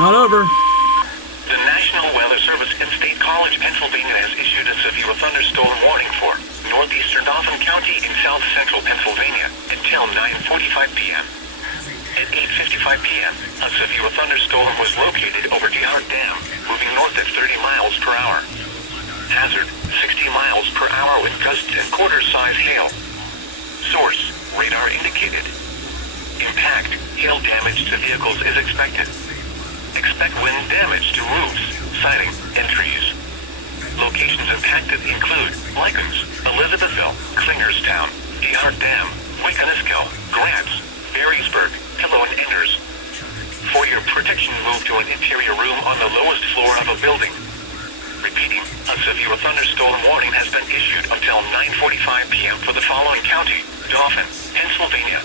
not over. The National Weather Service in State College, Pennsylvania has issued a severe thunderstorm warning for northeastern Dauphin County in south central Pennsylvania until 9:45 p.m. At 8:55 p.m., a severe thunderstorm was located over Dehart Dam, moving north at 30 miles per hour. Hazard, 60 miles per hour with gusts and quarter-size hail. Source, radar indicated. Impact, hail damage to vehicles is expected. Expect wind damage to roofs, siding, and trees. Locations impacted include Lycans, Elizabethville, Klingerstown, Dehart Dam, Wiconisco, Grants, Berrysburg, Pillow and Enders. For your protection, move to an interior room on the lowest floor of a building. Repeating, a severe thunderstorm warning has been issued until 9:45 p.m. for the following county: Dauphin, Pennsylvania,